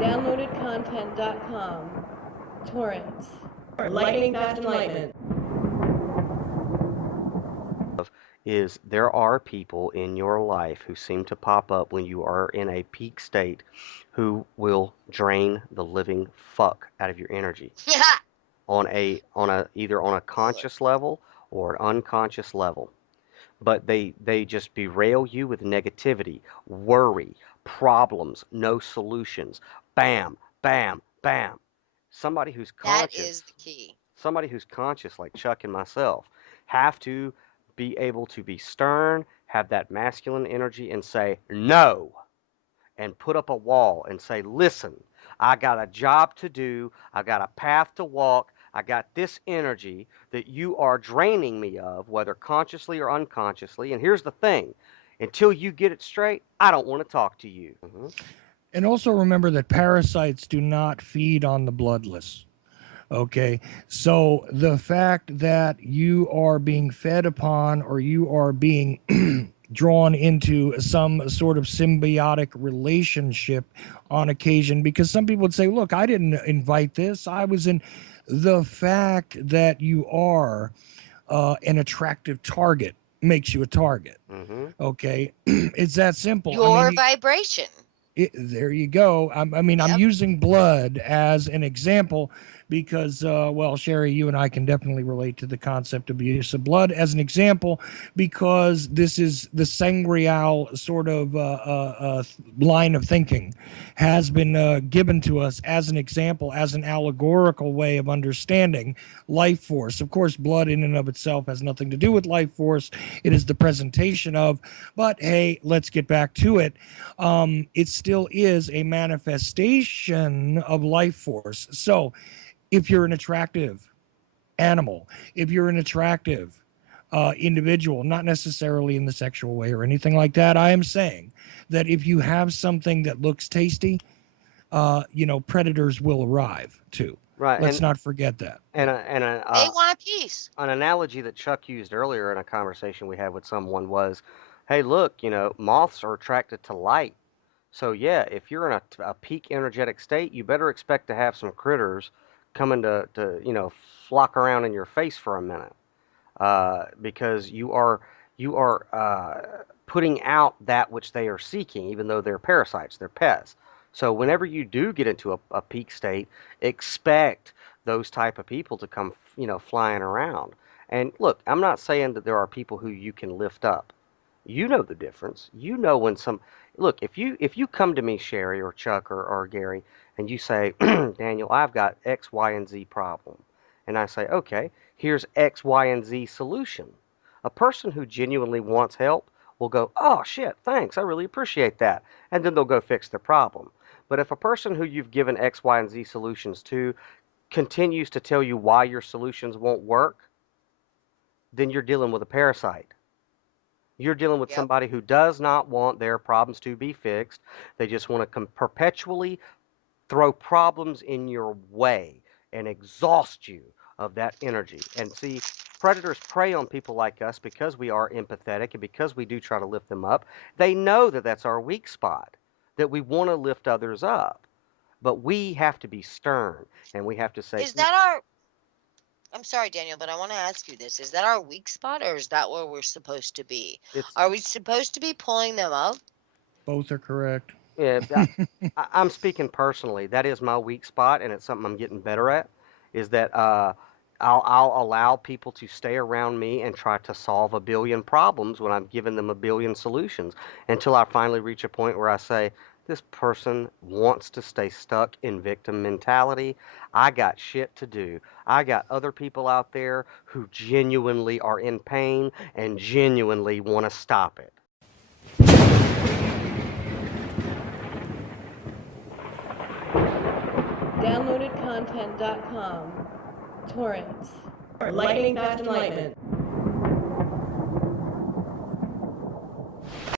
DownloadedContent.com. Torrents. Lightning fast enlightenment. Is there are people in your life who seem to pop up when you are in a peak state who will drain the living fuck out of your energy on a either on a conscious level or an unconscious level. But they just derail you with negativity, worry, problems, no solutions. Bam, bam, bam. Somebody who's That is conscious the key. somebody who's conscious like Chuck and myself have to be able to be stern, have that masculine energy and say no and put up a wall and say, listen, I got a job to do, I got a path to walk, I got this energy that you are draining me of, whether consciously or unconsciously. And here's the thing, until you get it straight, I don't want to talk to you. And also remember that parasites do not feed on the bloodless. Okay. So the fact that you are being fed upon or you are being drawn into some sort of symbiotic relationship on occasion, because some people would say, look, I didn't invite this. I was in the fact that you are an attractive target makes you a target. Okay. It's that simple. Your vibration. There you go. I mean, I'm using blood as an example because, well, Sherry, you and I can definitely relate to the concept of use of blood as an example because this is the Sangreal sort of line of thinking has been given to us as an example, as an allegorical way of understanding life force. Of course, blood in and of itself has nothing to do with life force. It is the presentation of, but hey, let's get back to it. It still is a manifestation of life force. So if you're an attractive animal, if you're an attractive individual, not necessarily in the sexual way or anything like that, I am saying that if you have something that looks tasty, predators will arrive too. Right. Let's not forget that. They want a piece. An analogy that Chuck used earlier in a conversation we had with someone was, hey, look, moths are attracted to light. So yeah, if you're in a peak energetic state, you better expect to have some critters coming to flock around in your face for a minute, because you are putting out that which they are seeking, even though they're parasites, they're pests. So whenever you do get into a peak state, expect those type of people to come, flying around. And look, I'm not saying that there are people who you can lift up. You know the difference. You know when some look, if you come to me, Sherry or Chuck or Gary, and you say, Daniel, I've got X, Y, and Z problem. And I say, okay, here's X, Y, and Z solution. A person who genuinely wants help will go, oh shit, thanks, I really appreciate that. And then they'll go fix their problem. But if a person who you've given X, Y, and Z solutions to continues to tell you why your solutions won't work, then you're dealing with a parasite. You're dealing with somebody who does not want their problems to be fixed. They just want to perpetually throw problems in your way and exhaust you of that energy. And see, predators prey on people like us because we are empathetic and because we do try to lift them up. They know that that's our weak spot, that we want to lift others up. But we have to be stern and we have to say, Is that our I'm sorry, Daniel, but I want to ask you this. Is that our weak spot or is that where we're supposed to be? Are we supposed to be pulling them up? Both are correct. Yeah, I'm speaking personally. That is my weak spot, and it's something I'm getting better at. Is that I'll allow people to stay around me and try to solve a billion problems when I'm giving them a billion solutions until I finally reach a point where I say, this person wants to stay stuck in victim mentality. I got shit to do. I got other people out there who genuinely are in pain and genuinely want to stop it. DownloadedContent.com. Torrents. Lightning fast enlightenment.